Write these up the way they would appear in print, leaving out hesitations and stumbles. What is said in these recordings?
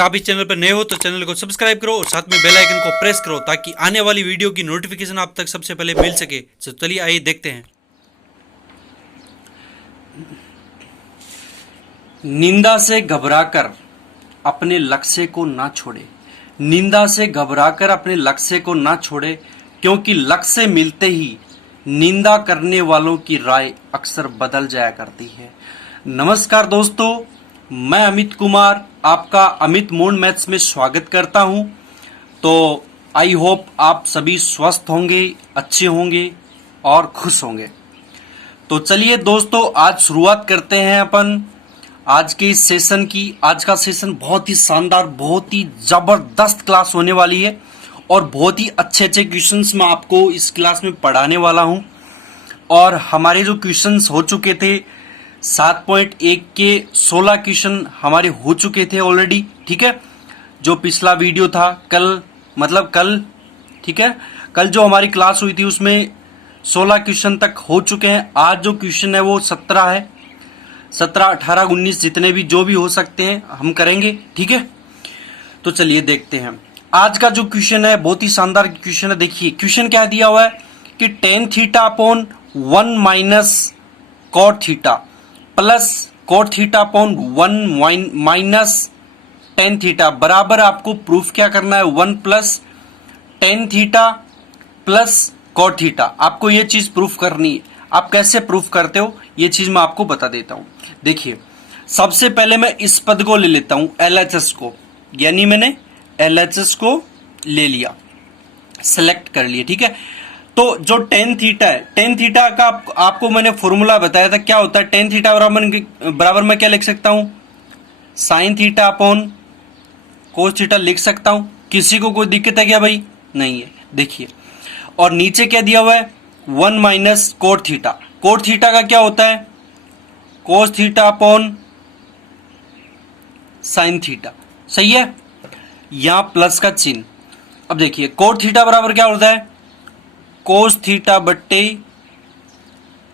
अगर आप इस चैनल पर नए हो तो चैनल को सब्सक्राइब करो और साथ में बेल आइकन को प्रेस करो ताकि आने वाली वीडियो की नोटिफिकेशन आप तक सबसे पहले मिल सके। तो चलिए आइए देखते हैं। निंदा से घबराकर अपने लक्ष्य को ना छोड़े। निंदा से घबराकर अपने लक्ष्य को ना छोड़े, क्योंकि लक्ष्य मिलते ही निंदा करने वालों की राय अक्सर बदल जाया करती है। नमस्कार दोस्तों, मैं अमित कुमार आपका अमित मून मैथ्स में स्वागत करता हूं। तो आई होप आप सभी स्वस्थ होंगे, अच्छे होंगे और खुश होंगे। तो चलिए दोस्तों, आज शुरुआत करते हैं अपन आज के इस सेशन की। आज का सेशन बहुत ही शानदार, बहुत ही जबरदस्त क्लास होने वाली है और बहुत ही अच्छे अच्छे क्वेश्चंस मैं आपको इस क्लास में पढ़ाने वाला हूं। और हमारे जो क्वेश्चंस हो चुके थे 7.1 के 16 क्वेश्चन हमारे हो चुके थे ऑलरेडी, ठीक है। जो पिछला वीडियो था कल, ठीक है, कल जो हमारी क्लास हुई थी उसमें 16 क्वेश्चन तक हो चुके हैं। आज जो क्वेश्चन है वो 17 है, 17, 18, 19 जितने भी जो भी हो सकते हैं हम करेंगे, ठीक है। तो चलिए देखते हैं आज का जो क्वेश्चन है, बहुत ही शानदार क्वेश्चन है। देखिए क्वेश्चन क्या दिया हुआ है कि tan theta upon 1 minus cot theta plus cot theta upon 1 minus tan theta बराबर आपको प्रूफ क्या करना है 1 plus tan theta plus cot theta. आपको ये चीज प्रूफ करनी है। आप कैसे प्रूफ करते हो ये चीज मैं आपको बता देता हूं। देखिए सबसे पहले मैं इस पद को ले लेता हूं LHS को, यानी मैंने LHS को ले लिया, सेलेक्ट कर लिया, ठीक है। तो जो टेन थीटा है, टेन थीटा का आपको मैंने फॉर्मूला बताया था। क्या होता है टेन थीटा बराबर मैं क्या लिख सकता हूं, sine theta upon cos theta लिख सकता हूं। किसी को कोई दिक्कत है क्या भाई? नहीं है। देखिए और नीचे क्या दिया हुआ है 1 minus cot theta. Cot theta का क्या होता है cos theta upon sine theta, सही है। यहां प्लस का चिन्ह। अब देखिए कोट थीटा बराबर क्या होता है कोस थीटा बट्टे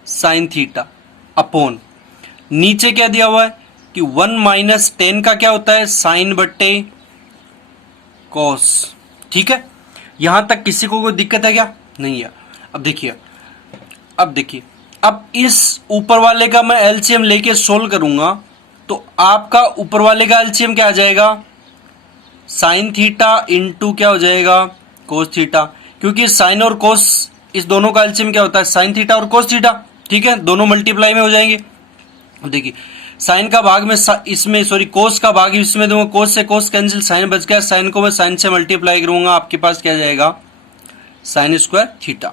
साइन थीटा अपॉन नीचे क्या दिया हुआ है कि 1 माइनस टेन का क्या होता है साइन बट्टे कोस, ठीक है। यहां तक किसी को कोई दिक्कत है क्या? नहीं है। अब देखिए अब इस ऊपर वाले का मैं एलसीएम लेके सोल्व करूंगा तो आपका ऊपर वाले का एलसीएम क्या आ जाएगा साइन थीटा इंटू क्या हो जाएगा कोस थीटा, क्योंकि साइन और कोस इस दोनों का एलसीएम क्या होता है साइन थीटा और कोस थीटा, ठीक है। दोनों मल्टीप्लाई में हो जाएंगे। देखिए साइन का भाग में इसमें कोस का भाग इसमें दूंगा, कोस से कोस कैंसिल, साइन बच गया। साइन को मैं साइन से मल्टीप्लाई करूंगा, आपके पास क्या जाएगा साइन स्क्वायर थीटा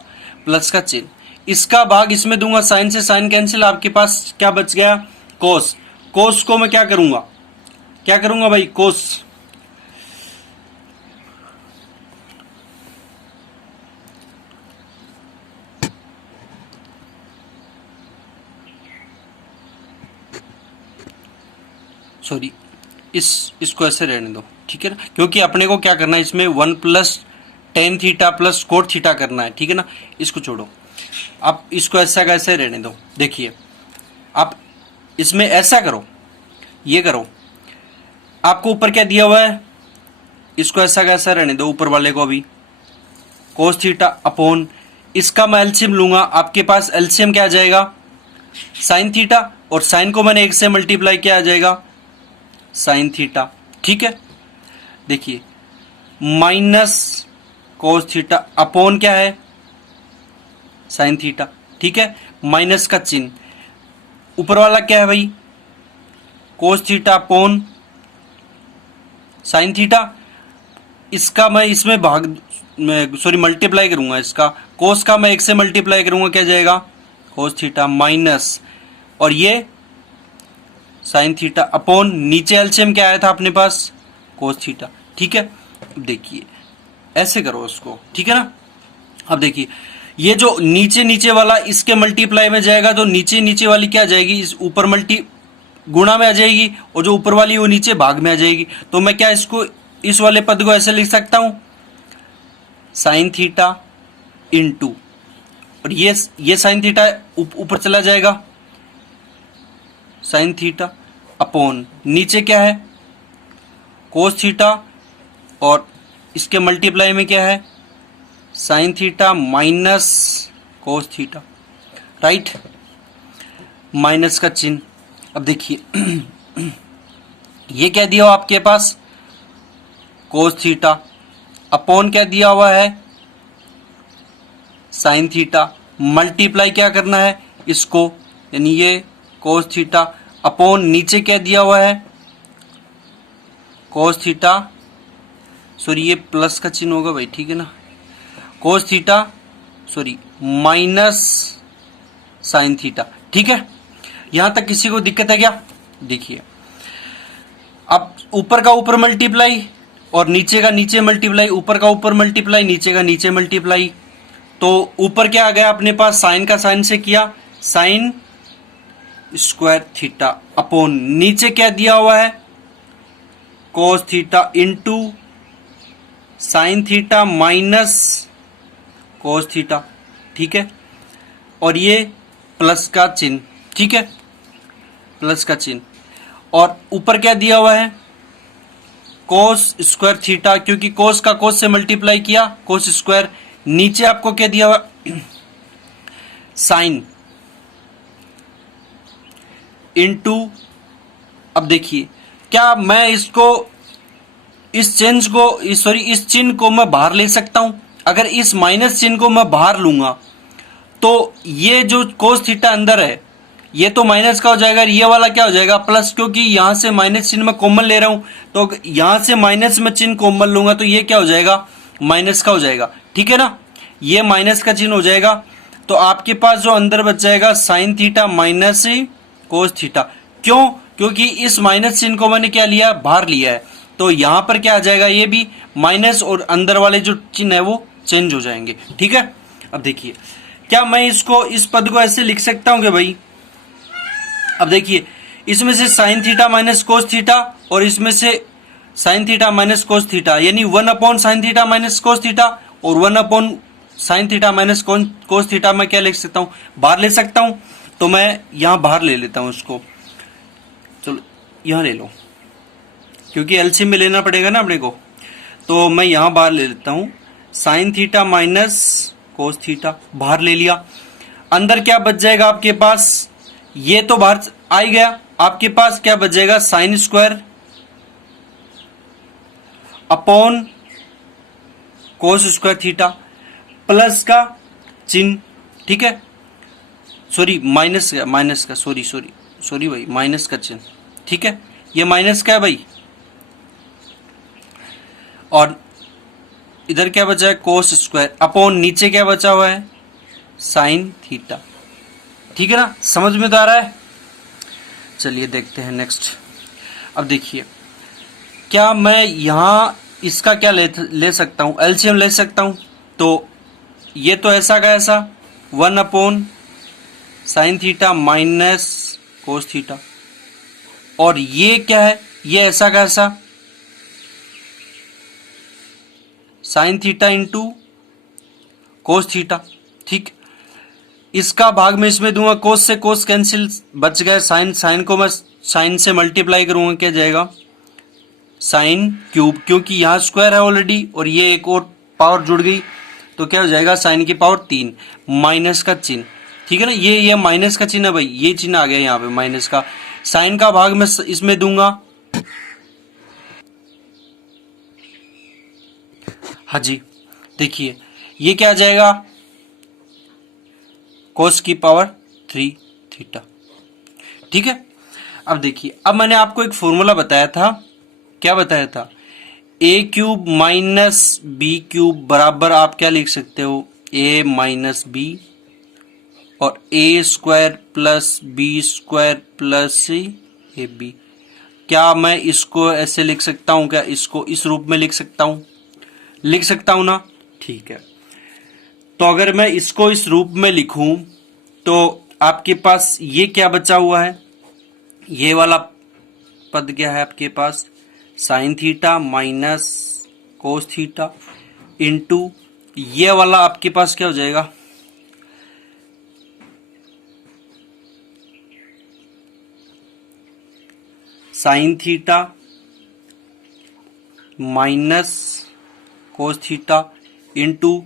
प्लस का चिन्ह। इसका भाग इसमें दूंगा, साइन से साइन कैंसिल, आपके पास क्या बच गया कोस। कोस को मैं क्या करूंगा भाई कोस, सॉरी इसको ऐसे रहने दो, ठीक है ना, क्योंकि अपने को क्या करना है इसमें 1 plus tan theta plus cot theta करना है, ठीक है ना। इसको छोड़ो, आप इसको ऐसा का ऐसे रहने दो। देखिए आप इसमें ऐसा करो, ये करो, आपको ऊपर क्या दिया हुआ है इसको ऐसा का ऐसा रहने दो, ऊपर वाले को अभी कोस थीटा अपॉन इसका मैं एलसीएम लूंगा, आपके पास एलसीएम क्या आ जाएगा साइन थीटा, और साइन को मैंने 1 से मल्टीप्लाई किया आ जाएगा साइन थीटा, ठीक है। देखिए माइनस कोस थीटा अपॉन क्या है साइन थीटा, ठीक है। माइनस का चिन्ह, ऊपर वाला क्या है भाई cos theta upon sine theta. इसका मैं इसमें मल्टीप्लाई करूंगा, इसका कोस का मैं 1 से मल्टीप्लाई करूंगा, क्या जाएगा कोस थीटा माइनस और ये साइन थीटा अपॉन नीचे एलसीएम क्या आया था अपने पास कोस थीटा, ठीक है। अब देखिए ऐसे करो उसको, ठीक है ना। अब देखिए ये जो नीचे वाला इसके मल्टीप्लाई में जाएगा तो नीचे वाली क्या जाएगी इस ऊपर गुणा में आ जाएगी, और जो ऊपर वाली वो नीचे भाग में आ जाएगी। तो मैं क्या इसको इस वाले पद को ऐसे लिख सकता हूं साइन थीटा इंटू, और ये साइन थीटा ऊपर चला जाएगा साइन थीटा अपॉन नीचे क्या है कोस थीटा, और इसके मल्टीप्लाई में क्या है, sign theta minus cos theta, right, minus का चिन्ह। अब देखिए ये क्या दिया हुआ आपके पास, कोस थीटा, अपॉन क्या दिया हुआ है, साइन थीटा, मल्टीप्लाई क्या करना है इसको, यानी ये कोस थीटा अपॉन नीचे क्या दिया हुआ है, कोस थीटा, सॉरी ये प्लस का चिन्ह होगा भाई, ठीक है ना, cos theta sorry minus sine theta, ठीक है। यहां तक किसी को दिक्कत है क्या? देखिए अब ऊपर का ऊपर मल्टीप्लाई और नीचे का नीचे मल्टीप्लाई, ऊपर का ऊपर मल्टीप्लाई, नीचे का नीचे मल्टीप्लाई, तो ऊपर क्या आ गया अपने पास, साइन का साइन से किया, साइन स्क्वायर थीटा, अपॉन नीचे क्या दिया हुआ है, कोस theta into sine theta minus cos theta, ठीक है, और ये प्लस का चिन्ह, ठीक है, प्लस का चिन्ह, और ऊपर क्या दिया हुआ है, कोस स्क्वायर थीटा, क्योंकि कोस का कोस से मल्टीप्लाई किया, कोस स्क्वायर, नीचे आपको क्या दिया हुआ, साइन इनटू, अब देखिए क्या मैं इसको, इस चेंज को, सॉरी इस चिन्ह को मैं बाहर ले सकता हूं, अगर इस माइनस चिन्ह को मैं बाहर लूंगा तो ये जो कोस थीटा अंदर है ये तो माइनस का हो जाएगा, ये वाला क्या हो जाएगा प्लस, क्योंकि यहां से माइनस चिन्ह में कॉमन ले रहा हूं, तो यहां से माइनस में चिन्ह कॉमन लूंगा तो ये क्या हो जाएगा, माइनस का हो जाएगा, ठीक है ना, ये माइनस का चिन्ह हो जाएगा। तो आपके पास जो अंदर बच जाएगा sine theta minus cos theta, क्यों, क्योंकि इस माइनस चिन्ह को मैंने क्या लिया, बाहर लिया है, तो यहां पर क्या आ जाएगा, ये भी माइनस और अंदर वाले जो चिन्ह है वो चेंज हो जाएंगे, ठीक है। अब देखिए क्या मैं इसको, इस पद को ऐसे लिख सकता हूं कि भाई, अब देखिए इसमें से sign theta minus cos theta और इसमें से sign theta minus cos theta, यानी 1 upon sine theta minus cos theta और 1 upon sine theta minus cos theta मैं क्या लिख सकता हूं, बाहर ले सकता हूं, तो मैं यहां बाहर ले लेता हूं इसको, चलो यहां ले लो, क्योंकि एलसीएम में लेना पड़ेगा ना अपने को, तो मैं यहां बाहर ले लेता हूं, sine theta minus cos theta बाहर ले लिया, अंदर क्या बच जाएगा आपके पास, ये तो बाहर आ ही गया, आपके पास क्या बच जाएगा, साइन स्क्वायर अपॉन कोस स्क्वायर थीटा, प्लस का चिन्ह, ठीक है, सॉरी माइनस का सॉरी भाई, माइनस का चिन्ह, ठीक है, ये माइनस का है भाई, और इधर क्या बचा है, कोस स्क्वायर अपॉन नीचे क्या बचा हुआ है, साइन थीटा, ठीक है ना, समझ में तो आ रहा है। चलिए देखते हैं नेक्स्ट। अब देखिए क्या मैं यहां इसका क्या ले सकता हूं, एलसीएम ले सकता हूं, तो ये तो ऐसा का ऐसा 1 upon sine theta minus cos theta, और ये क्या है, ये ऐसा का ऐसा sign theta into cos theta, ठीक, इसका भाग में इसमें दूंगा, कोस से कोस कैंसिल, बच गए साइन को मैं साइन से मल्टीप्लाई करूंगा, क्या जाएगा साइन क्यूब, क्योंकि यहां स्क्वायर है ऑलरेडी और ये एक और पावर जुड़ गई, तो क्या हो जाएगा साइन की पावर 3 माइनस का चिन्ह, ठीक है ना, ये माइनस का चिन्ह है भाई, ये चिन्ह आ गया यहाँ पे माइनस का, साइन का भाग मैं इसमें दूंगा, हाँ जी, देखिए ये क्या आ जाएगा, कोस की पावर 3 थीटा, ठीक है। अब देखिए, अब मैंने आपको एक फॉर्मूला बताया था, क्या बताया था, ए क्यूब माइनस बी क्यूब बराबर आप क्या लिख सकते हो, ए माइनस बी, और A square plus B square plus A B, क्या मैं इसको ऐसे लिख सकता हूं, क्या इसको इस रूप में लिख सकता हूं, लिख सकता हूं ना, ठीक है। तो अगर मैं इसको इस रूप में लिखूं तो आपके पास ये क्या बचा हुआ है, ये वाला पद क्या है आपके पास, sine theta minus cos theta into ये वाला आपके पास क्या हो जाएगा, sine theta minus cos theta into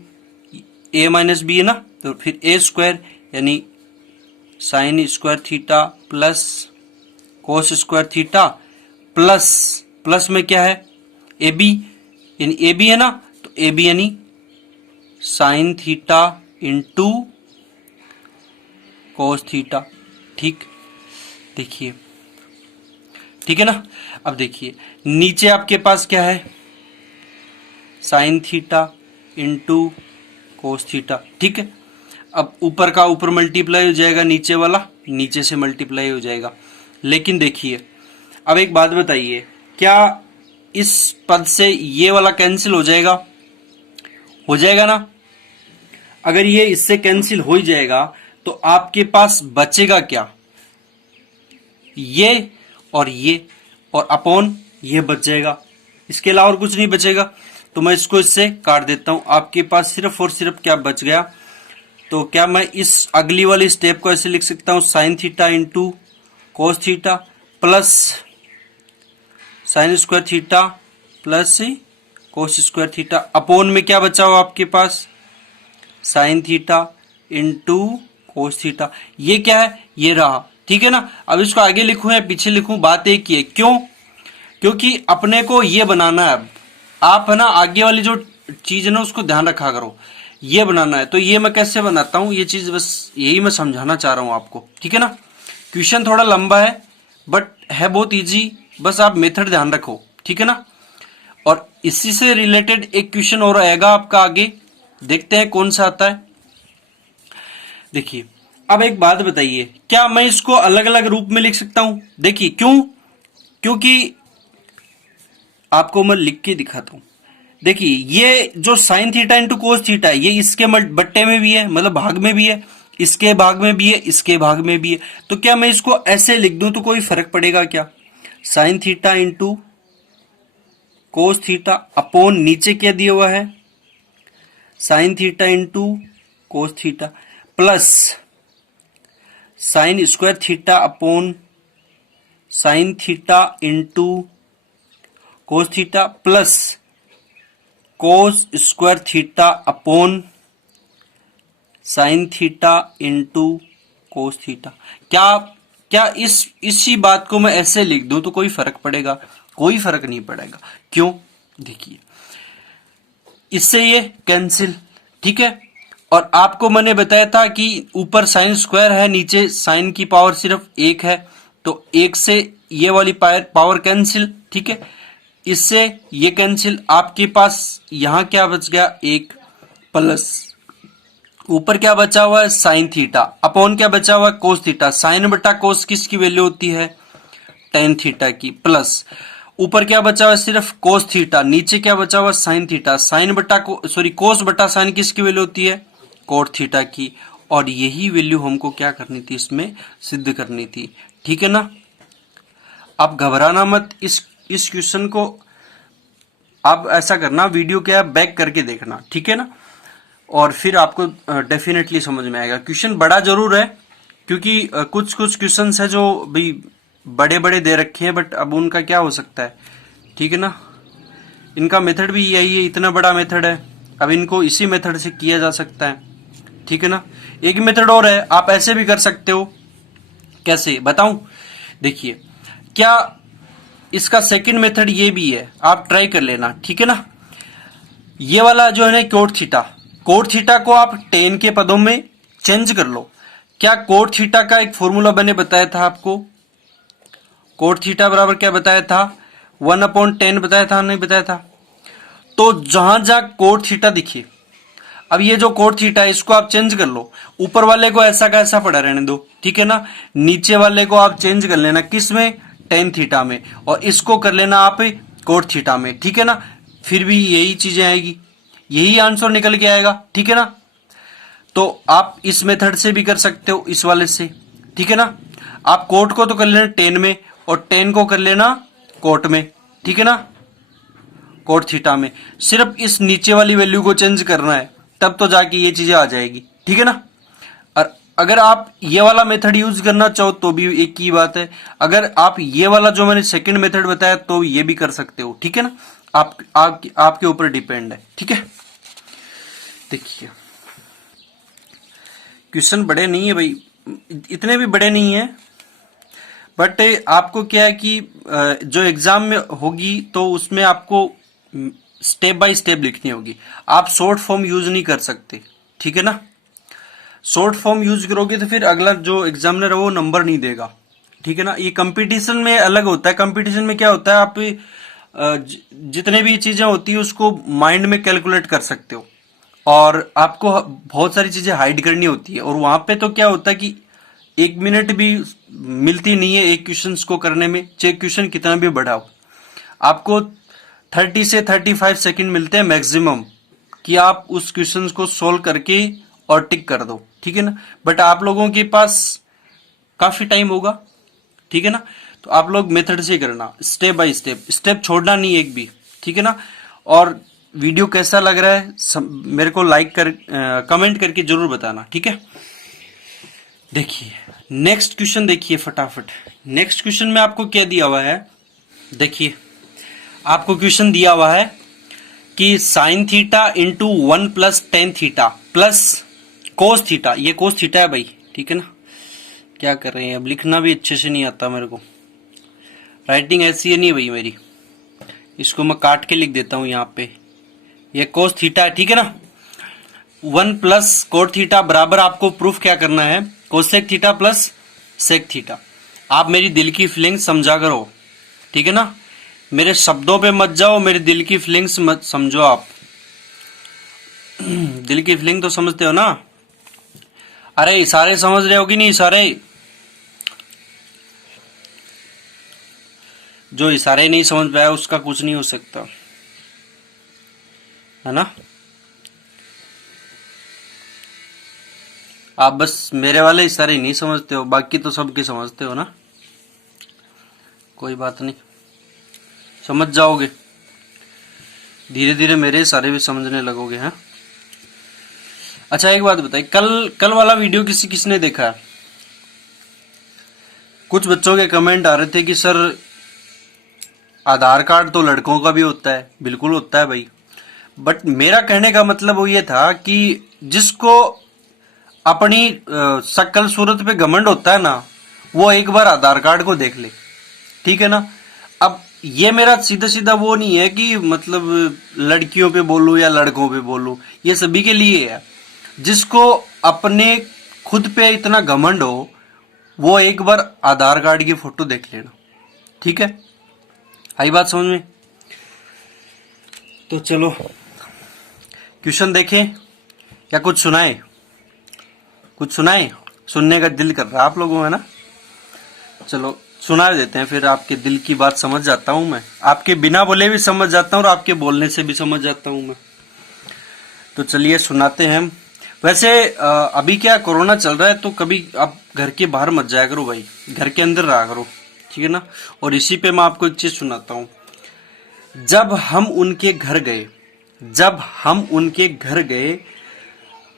A minus B है ना, तो फिर ए स्क्वायर यानी sine square theta plus cos square theta plus plus में क्या है ए बी, यानी ए बी है ना, तो ए बी यानी sign theta into cos theta. ठीक, देखिए ठीक है ना। अब देखिए नीचे आपके पास क्या है, sign theta into cos theta. ठीक है, अब ऊपर का ऊपर मल्टीप्लाई हो जाएगा, नीचे वाला नीचे से मल्टीप्लाई हो जाएगा। लेकिन देखिए अब एक बात बताइए, क्या इस पद से ये वाला कैंसिल हो जाएगा? हो जाएगा ना। अगर ये इससे कैंसिल हो ही जाएगा तो आपके पास बचेगा क्या, ये और अपॉन ये बच जाएगा, इसके अलावा और कुछ नहीं बचेगा। तो मैं इसको इससे काट देता हूं। आपके पास सिर्फ और सिर्फ क्या बच गया, तो क्या मैं इस अगली वाली स्टेप को ऐसे लिख सकता हूं, sine theta into cos theta plus sine square theta plus cos square theta, upon में क्या बचा हुआ आपके पास, sine theta into cos theta. ये क्या है, ये रहा। ठीक है ना। अब इसको आगे लिखूं या पीछे लिखूं, बात एक ही है। क्यों? क्योंकि अपने को ये बनाना है। अब आप है ना आगे वाली जो चीज है ना उसको ध्यान रखा करो, ये बनाना है। तो ये मैं कैसे बनाता हूं, ये चीज बस यही मैं समझाना चाह रहा हूं आपको। ठीक है ना। क्वेश्चन थोड़ा लंबा है बट है बहुत इजी, बस आप मेथड ध्यान रखो। ठीक है ना। और इसी से रिलेटेड एक क्वेश्चन और आएगा आपका आगे, देखते हैं कौन सा आता है। देखिए अब एक बात बताइए, क्या मैं इसको अलग अलग रूप में लिख सकता हूं? देखिए क्यों, क्योंकि आपको मैं लिख के दिखाता हूं। देखिए ये जो sign theta into cos theta है, ये इसके बट्टे में भी है, मतलब भाग में भी है, इसके भाग में भी है, इसके भाग में भी है। तो क्या मैं इसको ऐसे लिख दूं तो कोई फर्क पड़ेगा क्या? Sign theta into cos theta upon नीचे क्या दिया हुआ है, sign theta into cos theta plus sine square theta upon sine theta into cos theta plus cos square theta upon sine theta into cos theta. क्या इसी बात को मैं ऐसे लिख दूं तो कोई फर्क पड़ेगा? कोई फर्क नहीं पड़ेगा। क्यों? देखिए इससे ये कैंसिल। ठीक है। और आपको मैंने बताया था कि ऊपर साइन स्क्वायर है, नीचे साइन की पावर सिर्फ एक है, तो एक से ये वाली पावर कैंसिल। ठीक है। इससे ये कैंसिल, आपके पास यहां क्या बच गया, एक प्लस ऊपर क्या बचा हुआ है, साइन थीटा अपॉन क्या बचा हुआ है, कोस थीटा। साइन बटा कोस किसकी वैल्यू होती है, टेन थीटा की, प्लस ऊपर क्या बचा हुआ है, सिर्फ कोस थीटा, नीचे क्या बचा हुआ है, साइन थीटा। साइन बटा कोस बटा साइन किसकी वैल्यू होती है, कोट थीटा की। और यही वैल्यू हमको क्या करनी थी, इसमें सिद्ध करनी थी। ठीक है ना। आप घबराना मत, इस क्वेश्चन को आप ऐसा करना, वीडियो क्या बैक करके देखना। ठीक है ना। और फिर आपको डेफिनेटली समझ में आएगा। क्वेश्चन बड़ा जरूर है, क्योंकि कुछ क्वेश्चन है जो भी बड़े बड़े दे रखे हैं, बट अब उनका क्या हो सकता है। ठीक है ना। इनका मेथड भी यही है, इतना बड़ा मेथड है, अब इनको इसी मेथड से किया जा सकता है। ठीक है ना। एक मेथड और है, आप ऐसे भी कर सकते हो। कैसे बताऊं? देखिए क्या इसका सेकंड मेथड ये भी है, आप ट्राई कर लेना। ठीक है ना। ये वाला जो है ना कोट थीटा को आप टेन के पदों में चेंज कर लो। क्या कोट थीटा का एक फॉर्मूला मैंने बताया था आपको, कोट थीटा बराबर क्या बताया था, 1/10 बताया था, नहीं बताया था? तो जहां जहां कोट थीटा दिखिए, अब ये जो कोट थीटा है इसको आप चेंज कर लो, ऊपर वाले को ऐसा का ऐसा पड़ा रहने दो। ठीक है ना। नीचे वाले को आप चेंज कर लेना, किस में, टेन थीटा में, और इसको कर लेना आप कोट थीटा में। ठीक है ना। फिर भी यही चीजें आएगी, यही आंसर निकल के आएगा। ठीक है ना। तो आप इस मेथड से भी कर सकते हो, इस वाले से। ठीक है ना। आप कोट को तो कर लेना टेन में, और टेन को कर लेना कोट में। ठीक है ना, कोट थीटा में। सिर्फ इस नीचे वाली वैल्यू को चेंज करना है, तब तो जाके ये चीजें आ जाएगी। ठीक है ना। और अगर आप ये वाला मेथड यूज करना चाहो तो भी एक ही बात है, अगर आप ये वाला जो मैंने सेकंड मेथड बताया तो ये भी कर सकते हो। ठीक है ना। आपके ऊपर डिपेंड है। ठीक है, देखिए क्वेश्चन बड़े नहीं है भाई, इतने भी बड़े नहीं है, बट आपको क्या है कि जो एग्जाम में होगी तो उसमें आपको स्टेप बाय स्टेप लिखनी होगी। आप शॉर्ट फॉर्म यूज नहीं कर सकते, ठीक है ना। शॉर्ट फॉर्म यूज करोगे तो फिर अगला जो एग्जामिनर है वो नंबर नहीं देगा, ठीक है ना। ये कंपटीशन में अलग होता है। कंपटीशन में क्या होता है, आप जितने भी चीजें होती है उसको माइंड में कैलकुलेट कर सकते हो, और आपको बहुत सारी चीजें हाइड करनी होती है। और वहां पे तो क्या होता है कि 1 मिनट भी मिलती नहीं है एक क्वेश्चन को करने में, चाहे क्वेश्चन कितना भी बड़ा हो। आपको 30 से 35 सेकंड मिलते हैं मैक्सिमम कि आप उस क्वेश्चन को सोल्व करके और टिक कर दो, ठीक है ना। बट आप लोगों के पास काफी टाइम होगा, ठीक है ना। तो आप लोग मेथड से करना, स्टेप बाय स्टेप, स्टेप छोड़ना नहीं एक भी, ठीक है ना। और वीडियो कैसा लग रहा है मेरे को लाइक कर कमेंट करके जरूर बताना, ठीक है। देखिए नेक्स्ट क्वेश्चन, देखिए फटाफट। नेक्स्ट क्वेश्चन में आपको क्या दिया हुआ है, देखिए आपको क्वेश्चन दिया हुआ है कि sign theta into 1 plus tan theta plus cos theta. ये कोस थीटा है भाई, ठीक है ना। क्या कर रहे हैं, अब लिखना भी अच्छे से नहीं आता मेरे को, राइटिंग ऐसी है नहीं भाई मेरी। इसको मैं काट के लिख देता हूं यहाँ पे। ये कोस थीटा है, ठीक है ना। 1 प्लस कोट थीटा बराबर आपको प्रूफ क्या करना है, cosec theta plus sec theta. आप मेरी दिल की फीलिंग्स समझा करो, ठीक है ना। मेरे शब्दों पे मत जाओ, मेरे दिल की फीलिंग्स मत समझो आप। दिल की फीलिंग तो समझते हो ना। अरे इशारे समझ रहे हो कि नहीं, इशारे। जो इशारे नहीं समझ पाया उसका कुछ नहीं हो सकता, है ना। आप बस मेरे वाले इशारे नहीं समझते हो, बाकी तो सबके समझते हो ना। कोई बात नहीं, समझ जाओगे धीरे धीरे, मेरे इशारे भी समझने लगोगे, हैं। अच्छा एक बात बताइए, कल वाला वीडियो किसने देखा। कुछ बच्चों के कमेंट आ रहे थे कि सर आधार कार्ड तो लड़कों का भी होता है। बिल्कुल होता है भाई, बट मेरा कहने का मतलब वो ये था कि जिसको अपनी शक्ल सूरत पे घमंड होता है ना, वो एक बार आधार कार्ड को देख ले, ठीक है ना। अब ये मेरा सीधा सीधा वो नहीं है कि मतलब लड़कियों पे बोलूं या लड़कों पे बोलूं, ये सभी के लिए है। जिसको अपने खुद पे इतना घमंड हो वो एक बार आधार कार्ड की फोटो देख लेना, ठीक है। आई बात समझ में। तो चलो क्वेश्चन देखें या कुछ सुनाए, कुछ सुनाए, सुनने का दिल कर रहा है आप लोगों में ना। चलो सुना देते हैं, फिर आपके दिल की बात समझ जाता हूं मैं, आपके बिना बोले भी समझ जाता हूं और आपके बोलने से भी समझ जाता हूं मैं। तो चलिए सुनाते हैं हम। वैसे अभी क्या कोरोना चल रहा है, तो कभी आप घर के बाहर मत जाया करो भाई, घर के अंदर रहा करो, ठीक है ना। और इसी पे मैं आपको एक चीज सुनाता हूं। जब हम उनके घर गए,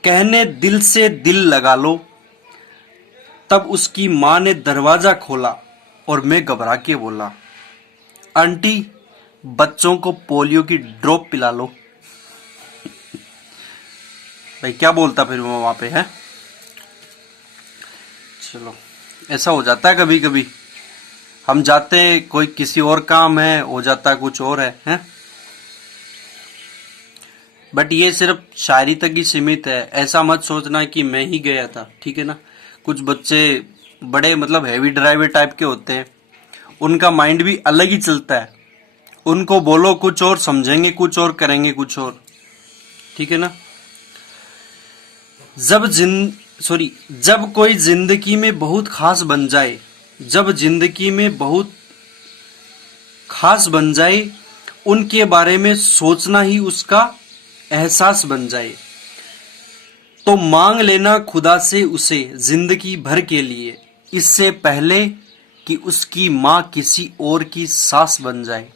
कहने दिल से दिल लगा लो, तब उसकी मां ने दरवाजा खोला और मैं घबरा के बोला, आंटी बच्चों को पोलियो की ड्रॉप पिला लो। भाई क्या बोलता फिर मैं वहां पे, है। चलो ऐसा हो जाता है कभी कभी, हम जाते हैं कोई किसी और काम है, हो जाता है कुछ और है? बट ये सिर्फ शायरी तक ही सीमित है। ऐसा मत सोचना कि मैं ही गया था, ठीक है ना। कुछ बच्चे बड़े मतलब हैवी ड्राइवर टाइप के होते हैं, उनका माइंड भी अलग ही चलता है। उनको बोलो कुछ और, समझेंगे कुछ और, करेंगे कुछ और, ठीक है ना। जब कोई जिंदगी में बहुत खास बन जाए, जब जिंदगी में बहुत खास बन जाए, उनके बारे में सोचना ही उसका एहसास बन जाए, तो मांग लेना खुदा से उसे जिंदगी भर के लिए, इससे पहले कि उसकी मां किसी और की सास बन जाए,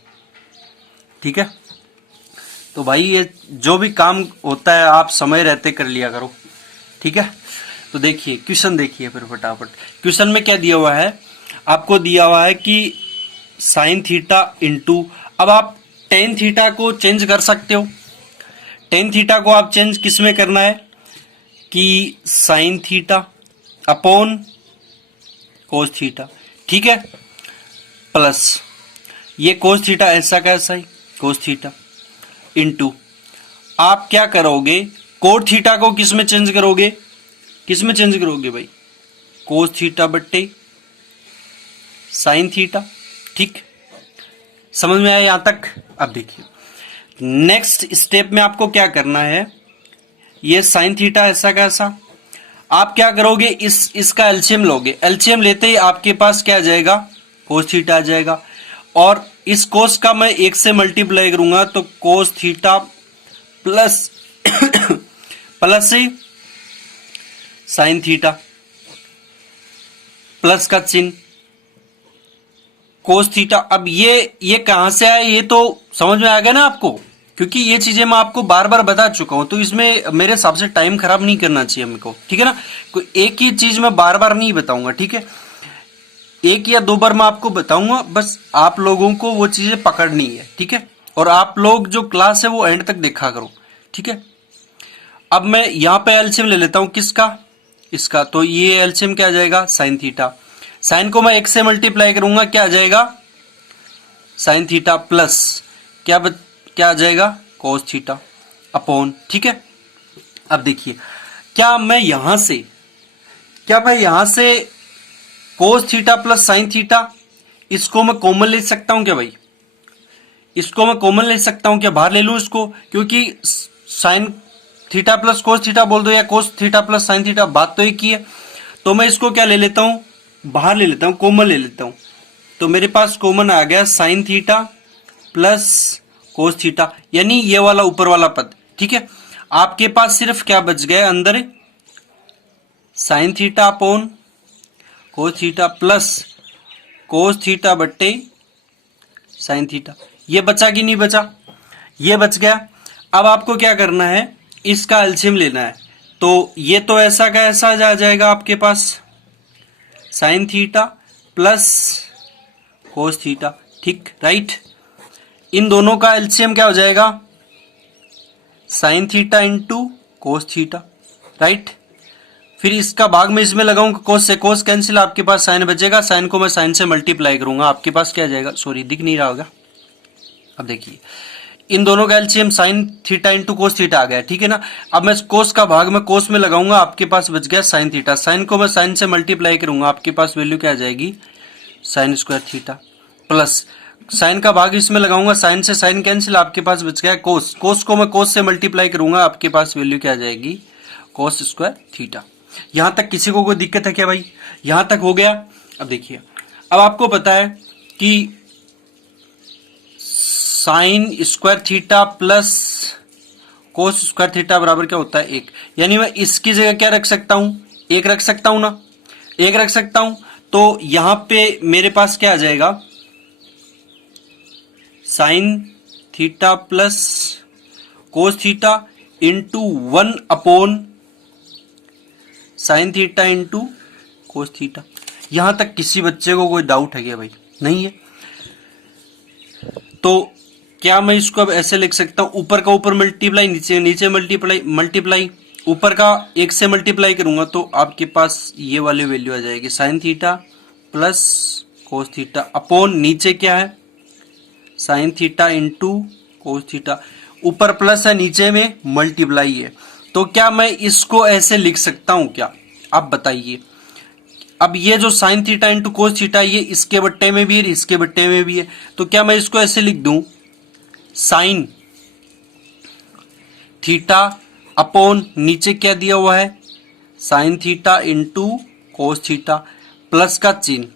ठीक है। तो भाई ये जो भी काम होता है आप समय रहते कर लिया करो, ठीक है। तो देखिए क्वेश्चन, देखिए फिर फटाफट। क्वेश्चन में क्या दिया हुआ है, आपको दिया हुआ है कि साइन थीटा इंटू, अब आप टेन थीटा को चेंज कर सकते हो। टेन थीटा को आप चेंज किस में करना है कि sine theta upon cos theta, ठीक है, प्लस ये कोस थीटा ऐसा का ऐसा ही कोस थीटा इनटू आप क्या करोगे, कोट थीटा को किस में चेंज करोगे, किस में चेंज करोगे भाई, कोस थीटा बट्टे साइन थीटा। ठीक, समझ में आया यहां तक। अब देखिए नेक्स्ट स्टेप में आपको क्या करना है, ये साइन थीटा ऐसा कैसा, आप क्या करोगे, इसका एलसीएम लोगे। एलसीएम लेते ही आपके पास क्या आ जाएगा, कोस थीटा आ जाएगा। और इस कोस का मैं 1 से मल्टीप्लाई करूंगा तो कोस थीटा प्लस प्लस से साइन थीटा प्लस का चिन्ह कोस थीटा। अब ये कहां से आया, ये तो समझ में आ गया ना आपको, क्योंकि ये चीजें मैं आपको बार बार बता चुका हूं, तो इसमें मेरे हिसाब से टाइम खराब नहीं करना चाहिए हमको, ठीक है ना। कोई एक ही चीज मैं बार बार नहीं बताऊंगा, ठीक है, एक या दो बार मैं आपको बताऊंगा, बस आप लोगों को वो चीजें पकड़नी है, ठीक है। और आप लोग जो क्लास है वो एंड तक देखा करो, ठीक है। अब मैं यहां पे एलसीएम ले लेता हूं, किसका, इसका, तो ये एलसीएम क्या आ जाएगा, साइन थीटा। साइन को मैं 1 से मल्टीप्लाई करूंगा, क्या आ जाएगा, साइन थीटा प्लस क्या आ जाएगा, कोस थीटा अपॉन, ठीक है। अब देखिए क्या मैं यहां से कोस थीटा प्लस साइन थीटा इसको मैं कॉमन ले सकता हूं क्या भाई, इसको मैं कॉमन ले सकता हूं क्या, बाहर ले लूं इसको, क्योंकि sign theta plus cos theta बोल दो या कोस थीटा प्लस साइन थीटा, बात तो एक ही है। तो मैं इसको क्या ले लेता हूं, बाहर ले लेता हूं, कॉमन ले लेता हूं। तो मेरे पास कॉमन आ गया sign theta plus cos theta, यानी ये वाला ऊपर वाला पद, ठीक है। आपके पास सिर्फ क्या बच गया अंदर, sine theta upon cos theta plus cos theta बट्टे साइन थीटा। ये बचा कि नहीं बचा, ये बच गया। अब आपको क्या करना है, इसका एलसीएम लेना है। तो ये तो ऐसा का ऐसा आ जाएगा आपके पास, sine theta plus cos theta, ठीक, राइट। इन दोनों का एलसीएम क्या हो जाएगा, sine theta into cos theta, right. फिर इसका भाग में इसमें लगाऊंगा, कोस से कोस कैंसिल, आपके पास साइन बचेगा, साइन को मैं साइन से मल्टीप्लाई करूंगा, आपके पास क्या जाएगा, सॉरी दिख नहीं रहा होगा। अब देखिए इन दोनों का LCM sine theta into cos theta आ गया, ठीक है ना। अब मैं कोस का भाग में कोस में लगाऊंगा, आपके पास बच गया साइन थीटा, साइन को मैं साइन से मल्टीप्लाई करूंगा, आपके पास वैल्यू क्या आ जाएगी, sign square theta plus sign का भाग इसमें लगाऊंगा, साइन से साइन कैंसिल, आपके पास बच गया कोस, कोस को मैं कोस से मल्टीप्लाई करूंगा, आपके पास वैल्यू क्या आ जाएगी, कोस स्क्वायर थीटा। यहां तक किसी को कोई दिक्कत है क्या भाई, यहां तक हो गया। अब देखिए अब आपको पता है कि sign square theta plus cos square theta बराबर क्या होता है, 1, यानी मैं इसकी जगह क्या रख सकता हूं, 1 रख सकता हूं ना, 1 रख सकता हूं। तो यहां पे मेरे पास क्या आ जाएगा, sine theta plus cos theta into 1 upon sine theta into cos theta. यहां तक किसी बच्चे को कोई डाउट है क्या भाई, नहीं है। तो क्या मैं इसको अब ऐसे लिख सकता हूं, ऊपर का ऊपर मल्टीप्लाई, नीचे मल्टीप्लाई, ऊपर का 1 से मल्टीप्लाई करूंगा तो आपके पास ये वाली वैल्यू आ जाएगी, sign theta plus cos theta upon नीचे क्या है, sign theta into cos theta, ऊपर प्लस है नीचे में मल्टीप्लाई है। तो क्या मैं इसको ऐसे लिख सकता हूं क्या, आप बताइए। अब ये जो sign theta into cos theta ये इसके बट्टे में भी है, इसके बट्टे में भी है, तो क्या मैं इसको ऐसे लिख दूं, साइन थीटा अपॉन नीचे क्या दिया हुआ है, sign theta into cos theta plus का चिन्ह,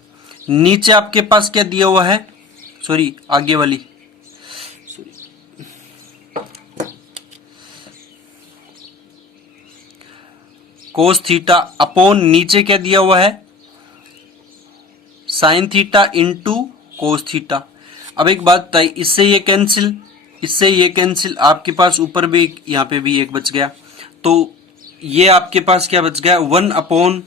नीचे आपके पास क्या दिया हुआ है, सॉरी आगे वाली, कोस थीटा अपॉन नीचे क्या दिया हुआ है, sign theta into cos theta. अब एक बात बताइए, इससे ये कैंसिल, इससे ये कैंसिल, आपके पास ऊपर भी यहां पे भी 1 बच गया, तो ये आपके पास क्या बच गया, 1 upon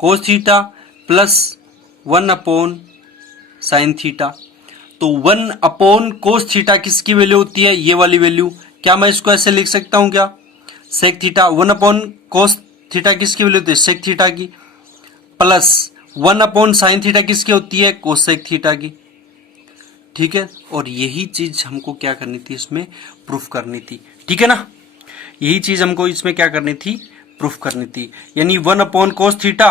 cos theta plus 1 upon sine theta. तो 1 अपॉन कोस थीटा किसकी वैल्यू होती है, ये वाली वैल्यू। क्या मैं इसको ऐसे लिख सकता हूं क्या, sec theta 1 upon cos theta किसकी वैल्यू होती है, सेक थीटा की, प्लस 1 अपॉन साइन थीटा किसकी होती है, कोसेक थीटा की। ठीक है, और यही चीज हमको क्या करनी थी, इसमें प्रूफ करनी थी। ठीक है ना, यही चीज हमको इसमें क्या करनी थी, प्रूफ करनी थी। यानी 1 अपॉन कोस थीटा,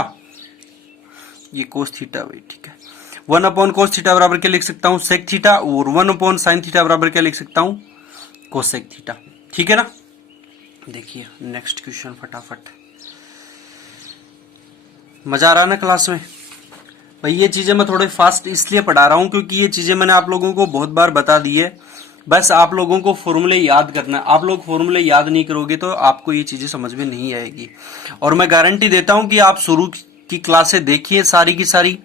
ये कोस थीटा भाई, ठीक है, 1 अपॉन कोस थीटा बराबर क्या लिख सकता हूं, सेक थीटा, और 1 अपॉन साइन थीटा बराबर क्या लिख सकता हूं, कोसेक थीटा। ठीक है ना। देखिए नेक्स्ट क्वेश्चन फटाफट। मजा आ रहा है ना क्लास में भाई। ये चीजें मैं थोड़े फास्ट इसलिए पढ़ा रहा हूं क्योंकि ये चीजें मैंने आप लोगों को बहुत बार बता दी है। बस आप लोगों को फॉर्मूले याद करना है। आप लोग फॉर्मूले याद नहीं करोगे तो आपको ये चीजें समझ में नहीं आएगी। और मैं गारंटी देता हूं कि आप शुरू की क्लासें देखिए सारी की सारी,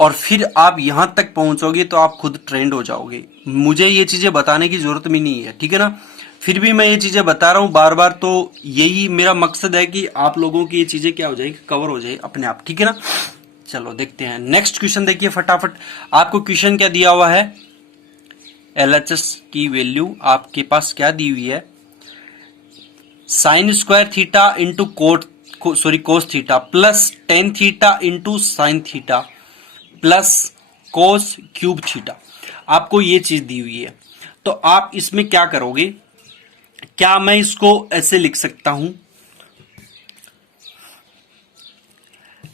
और फिर आप यहां तक पहुंचोगे तो आप खुद ट्रेंड हो जाओगे। मुझे ये चीजें बताने की जरूरत भी नहीं है, ठीक है ना। फिर भी मैं ये चीजें बता रहा हूं बार बार, तो यही मेरा मकसद है कि आप लोगों की ये चीजें क्या हो जाएगी, कवर हो जाए अपने आप। ठीक है ना। चलो देखते हैं नेक्स्ट क्वेश्चन। देखिए फटाफट, आपको क्वेश्चन क्या दिया हुआ है, LHS की वैल्यू आपके पास क्या दी हुई है, sign square theta into cos theta plus tan theta into sine theta plus cos cube theta. आपको ये चीज दी हुई है, तो आप इसमें क्या करोगे, क्या मैं इसको ऐसे लिख सकता हूं,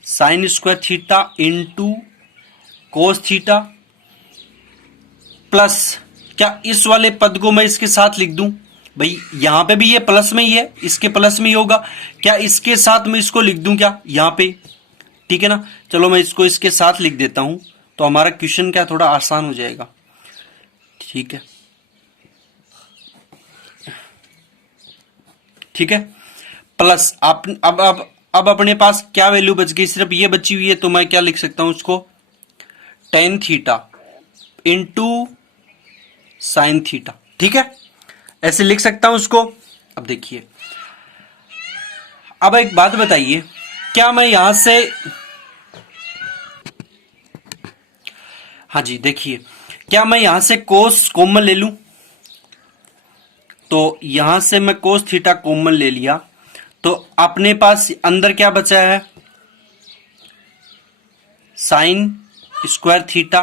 sign square theta into cos theta plus, क्या इस वाले पद को मैं इसके साथ लिख दूं, भाई यहां पे भी ये प्लस में ही है, इसके प्लस में ही होगा, क्या इसके साथ मैं इसको लिख दूं क्या यहां पे, ठीक है ना। चलो मैं इसको इसके साथ लिख देता हूं, तो हमारा क्वेश्चन क्या थोड़ा आसान हो जाएगा। ठीक है, ठीक है, प्लस आप अब अपने पास क्या वैल्यू बच गई, सिर्फ ये बची हुई है, तो मैं क्या लिख सकता हूं उसको, tan theta into sine theta. ठीक है, ऐसे लिख सकता हूं उसको। अब देखिए, अब एक बात बताइए, क्या मैं यहां से, हाँ जी देखिए, क्या मैं यहां से कोस कॉमन ले लूं, तो यहां से मैं कोस थीटा कॉमन ले लिया, तो अपने पास अंदर क्या बचा है, साइन स्क्वायर थीटा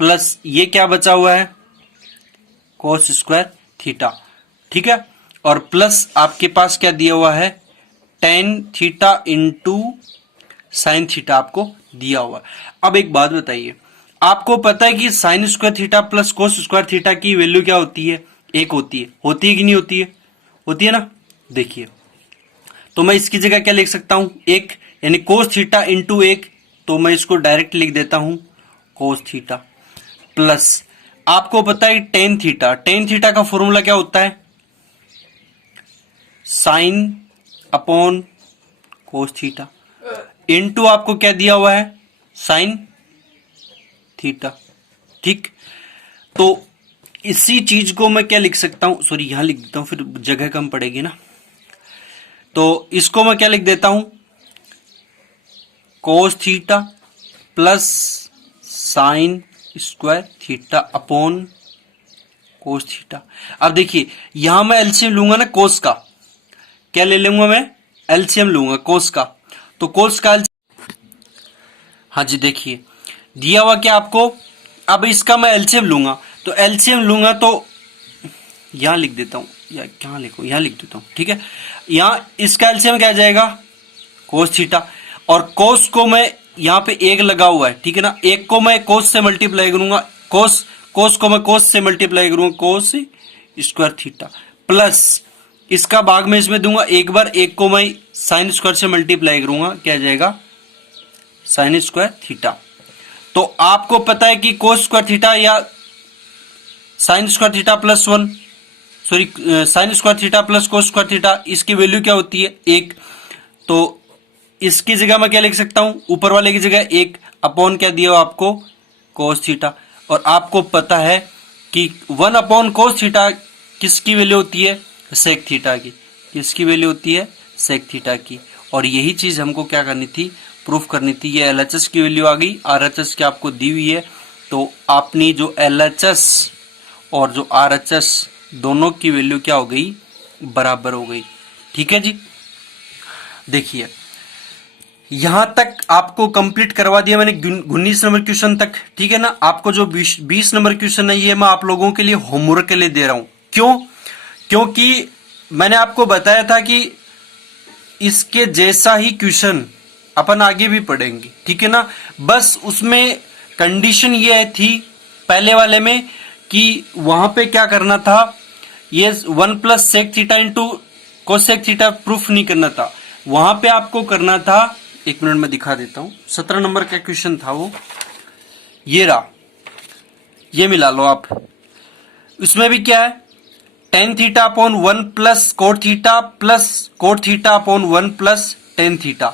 प्लस ये क्या बचा हुआ है, कोस स्क्वायर थीटा। ठीक है, और प्लस आपके पास क्या दिया हुआ है, tan theta into sine theta आपको दिया हुआ है। अब एक बात बताइए, आपको पता है कि sign square theta plus cos square theta की वैल्यू क्या होती है, एक होती है कि नहीं होती है, होती है ना। देखिए, तो मैं इसकी जगह क्या लिख सकता हूं, एक, यानी कोस थीटा इंटू एक, तो मैं इसको डायरेक्ट लिख देता हूं कोस थीटा प्लस, आपको पता है टेन थीटा का फॉर्मूला क्या होता है, sine upon cos theta into आपको क्या दिया हुआ है, साइन थीटा। ठीक, तो इसी चीज को मैं क्या लिख सकता हूं, सॉरी यहां लिख देता हूं, फिर जगह कम पड़ेगी ना, तो इसको मैं क्या लिख देता हूं, कोस theta plus sine square theta upon cos theta. अब देखिए, यहां मैं एलसीएम लूंगा ना कोस का, क्या ले लूंगा मैं, एलसीएम लूंगा कोस का, तो कोस का हाँ जी देखिए दिया हुआ क्या आपको, अब इसका मैं एलसीएम लूंगा, तो एलसीएम लूंगा तो यहां लिख देता हूं, या क्या लिखूं, यहां लिख देता हूं। ठीक है, यहां इसका एलसीएम क्या आ जाएगा, कोस थीटा, और कोस को मैं यहां पे एक लगा हुआ है, ठीक है ना, एक को मैं कोस से मल्टीप्लाई करूंगा, कोस को मैं कोस से मल्टीप्लाई करूंगा, कोस स्क्वायर थीटा प्लस इसका भाग में इसमें दूंगा एक बार, एक को मैं साइन स्क्वायर से मल्टीप्लाई करूंगा, क्या आ जाएगा, साइन स्क्वायर थीटा। तो आपको पता है कि कोस स्क्वायर थीटा या sign square theta plus one, sorry sine square theta plus cos square theta, इसकी वैल्यू क्या होती है, एक, तो इसकी जगह मैं क्या लिख सकता हूं, ऊपर वाले की जगह एक अपॉन क्या दिया आपको, कोस थीटा, और आपको पता है कि वन अपॉन कोस थीटा किसकी वैल्यू होती है, सेक थीटा की, किसकी वैल्यू होती है, सेक थीटा की। और यही चीज हमको क्या करनी थी, प्रूफ करनी थी। ये एलएचएस की वैल्यू आ गई, आरएचएस की आपको दी हुई है, तो अपनी जो LHS और जो RHS दोनों की वैल्यू क्या हो गई, बराबर हो गई। ठीक है जी, देखिए यहां तक आपको कंप्लीट करवा दिया मैंने 19 नंबर क्वेश्चन तक। ठीक है ना, आपको जो 20 नंबर क्वेश्चन है ये मैं आप लोगों के लिए होमवर्क के लिए दे रहा हूं। क्यों? क्योंकि मैंने आपको बताया था कि इसके जैसा ही क्वेश्चन अपन आगे भी पढ़ेंगे। ठीक है ना, बस उसमें कंडीशन ये थी पहले वाले में कि वहां पे क्या करना था, ये 1 plus sec theta into cosec theta proof नहीं करना था, वहां पे आपको करना था, एक मिनट में दिखा देता हूं, 17 नंबर का क्वेश्चन था वो, ये रहा, ये मिला लो आप। उसमें भी क्या है, ten theta upon 1 plus cot theta upon 1 plus tan theta,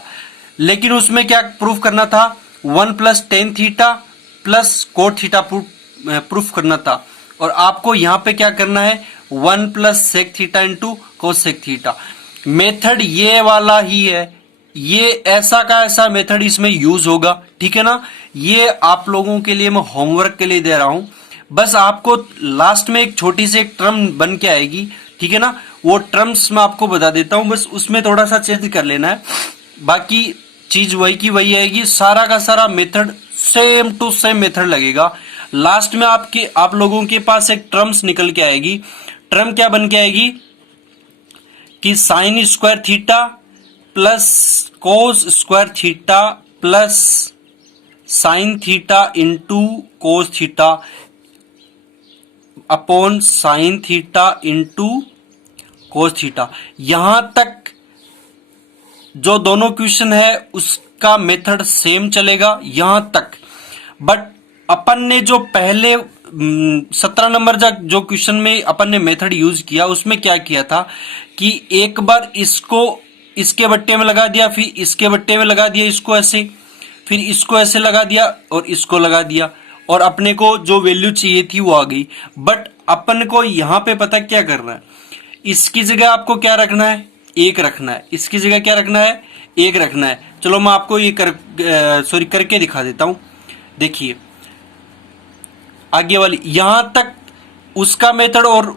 लेकिन उसमें क्या प्रूफ करना था, 1 plus tan theta plus cot theta proof करना था। और आपको यहां पे क्या करना है, 1 plus sec theta into cosec theta. Method ये वाला ही है, ये ऐसा का ऐसा मेथड इसमें यूज होगा। ठीक है ना, ये आप लोगों के लिए मैं होमवर्क के लिए दे रहा हूं। बस आपको लास्ट में एक छोटी सी एक टर्म बन के आएगी। ठीक है ना, वो टर्म्स मैं आपको बता देता हूं, बस उसमें थोड़ा सा चेंज कर लेना है, बाकी चीज वही की वही आएगी। सारा का सारा method same to same method लगेगा। लास्ट में आप लोगों के पास एक टर्म्स निकल के आएगी। टर्म क्या बन के आएगी कि sign square theta plus cos square theta plus sign theta into cos theta upon sine theta into cos theta. यहां तक जो दोनों क्वेश्चन है उसका मेथड सेम चलेगा यहां तक। बट अपन ने जो पहले 17 नंबर जो क्वेश्चन में अपन ने मेथड यूज किया, उसमें क्या किया था कि एक बार इसको इसके बट्टे में लगा दिया, फिर इसके बट्टे में लगा दिया, इसको ऐसे, फिर इसको ऐसे लगा दिया और इसको लगा दिया, और अपने को जो वैल्यू चाहिए थी वो आ गई। बट अपन को यहां पे पता क्या करना है, इसकी जगह आपको क्या रखना है, एक रखना है, इसकी जगह क्या रखना है, एक रखना है। चलो मैं आपको ये करके दिखा देता हूं। देखिए आगे वाली, यहां तक उसका मेथड और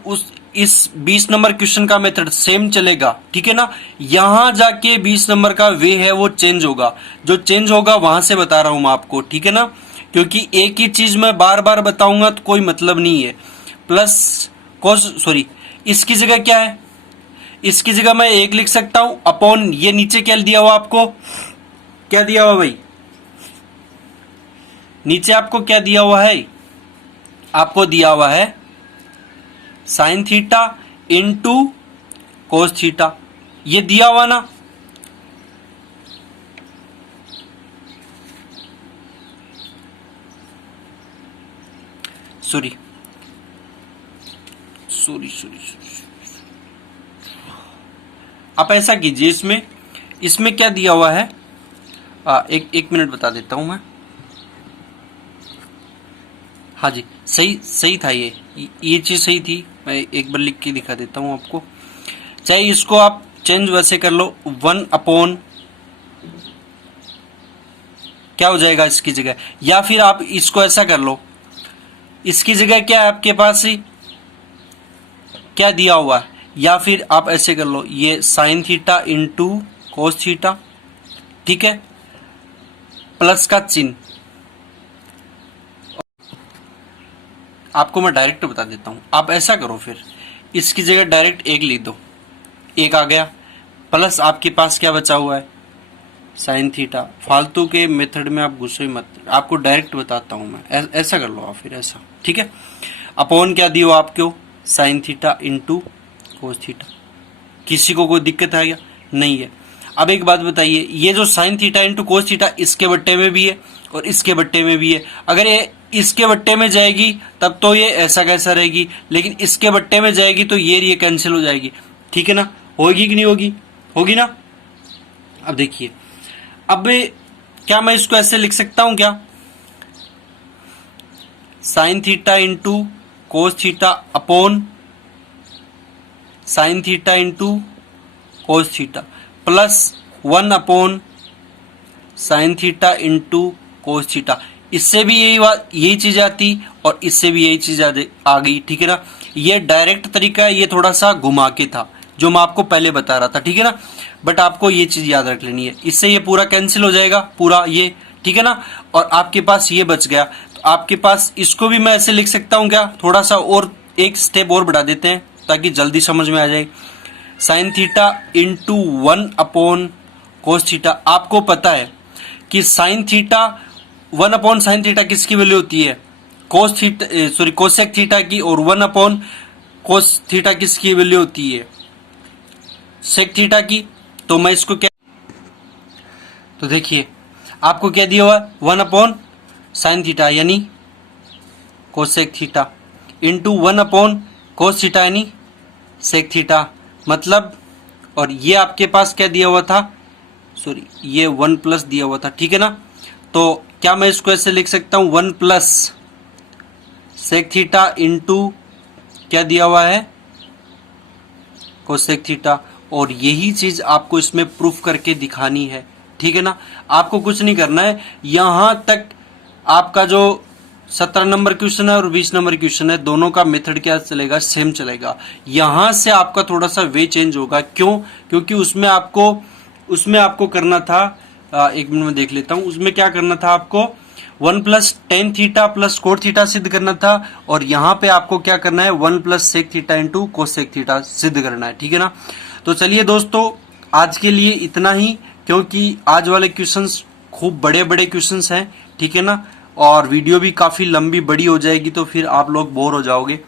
इस 20 नंबर क्वेश्चन का मेथड सेम चलेगा। ठीक है ना, यहां जाके 20 नंबर का वे है वो चेंज होगा, जो चेंज होगा वहां से बता रहा हूं मैं आपको। ठीक है ना, क्योंकि एक ही चीज मैं बार बार बताऊंगा तो कोई मतलब नहीं है। प्लस इसकी जगह क्या है, इसकी जगह मैं एक लिख सकता हूं अपॉन, ये नीचे क्या दिया हुआ आपको, क्या दिया हुआ भाई, नीचे आपको क्या दिया हुआ है, आपको दिया हुआ है sign theta into cos theta, ये दिया हुआ ना। सॉरी, आप ऐसा कीजिए, इसमें क्या दिया हुआ है, एक मिनट बता देता हूं मैं। हाँ जी, सही था, ये चीज सही थी। मैं एक बार लिख के दिखा देता हूं आपको। चाहे इसको आप चेंज वैसे कर लो, 1 अपॉन क्या हो जाएगा इसकी जगह, या फिर आप इसको ऐसा कर लो, इसकी जगह क्या है आपके पास ही क्या दिया हुआ है, या फिर आप ऐसे कर लो, ये sign theta into cos theta, ठीक है, प्लस का चिन्ह। आपको मैं डायरेक्ट बता देता हूं, आप ऐसा करो, फिर इसकी जगह डायरेक्ट एक लिख दो, एक आ गया, प्लस आपके पास क्या बचा हुआ है, साइन थीटा। फालतू के मेथड में आप घुसो ही मत, आपको डायरेक्ट बताता हूं मैं, ऐसा कर लो आप, फिर ऐसा, ठीक है। अपॉन क्या दियो आपको, sign theta into cos theta. किसी को कोई दिक्कत आ गया, नहीं है। अब एक बात बताइए, ये जो sign theta into cos theta इसके बट्टे में भी है और इसके बट्टे में भी है। अगर ये इसके बट्टे में जाएगी तब तो ये ऐसा कैसा रहेगी, लेकिन इसके बट्टे में जाएगी तो ये कैंसिल हो जाएगी। ठीक है ना, होगी कि नहीं होगी, होगी ना। अब देखिए, अब क्या मैं इसको ऐसे लिख सकता हूं क्या, sign theta into cos theta upon sine theta into cos theta plus 1 upon sine theta into cos theta. इससे भी यही चीज आती और इससे भी यही चीज आ गई, ठीक है ना। ये डायरेक्ट तरीका है, ये थोड़ा सा घुमा के था जो मैं आपको पहले बता रहा था, ठीक है ना। बट आपको ये चीज याद रख लेनी है, इससे ये पूरा कैंसिल हो जाएगा पूरा ये, ठीक है ना। और आपके पास ये बच गया, तो आपके पास इसको भी मैं ऐसे लिख सकता हूं क्या, थोड़ा सा और एक स्टेप और बढ़ा देते हैं ताकि जल्दी समझ में आ जाए। Sign theta into 1 cos theta. आपको पता है कि साइन थीटा 1 sin थीटा किसकी वैल्यू होती है, कोसेक थीटा की, और 1 कोस थीटा किसकी वैल्यू होती है, सेक थीटा की। तो मैं इसको क्या, तो देखिए आपको क्या दिया हुआ है, 1 sin थीटा यानी cosec theta into 1 cos theta यानी सेक थीटा, मतलब, और ये आपके पास क्या दिया हुआ था, ये 1 प्लस दिया हुआ था, ठीक है ना। तो क्या मैं इसको ऐसे लिख सकता हूं, 1 प्लस सेक थीटा इंटू क्या दिया हुआ है, कोसेक थीटा। और यही चीज आपको इसमें प्रूफ करके दिखानी है, ठीक है ना। आपको कुछ नहीं करना है, यहां तक आपका जो 17 नंबर क्वेश्चन है और 20 नंबर क्वेश्चन है, दोनों का मेथड क्या चलेगा, सेम चलेगा। यहां से आपका थोड़ा सा वे चेंज होगा, क्यों, क्योंकि उसमें आपको करना था, एक मिनट में देख लेता हूं, उसमें क्या करना था आपको, 1 plus tan theta plus cot theta सिद्ध करना था, और यहां पे आपको क्या करना है, 1 plus sec theta into cosec theta सिद्ध करना है, ठीक है ना। तो चलिए दोस्तों, आज के लिए इतना ही, क्योंकि आज वाले क्वेश्चंस खूब बड़े बड़े क्वेश्चंस हैं, ठीक है ना, और वीडियो भी काफी लंबी बड़ी हो जाएगी, तो फिर आप लोग बोर हो जाओगे।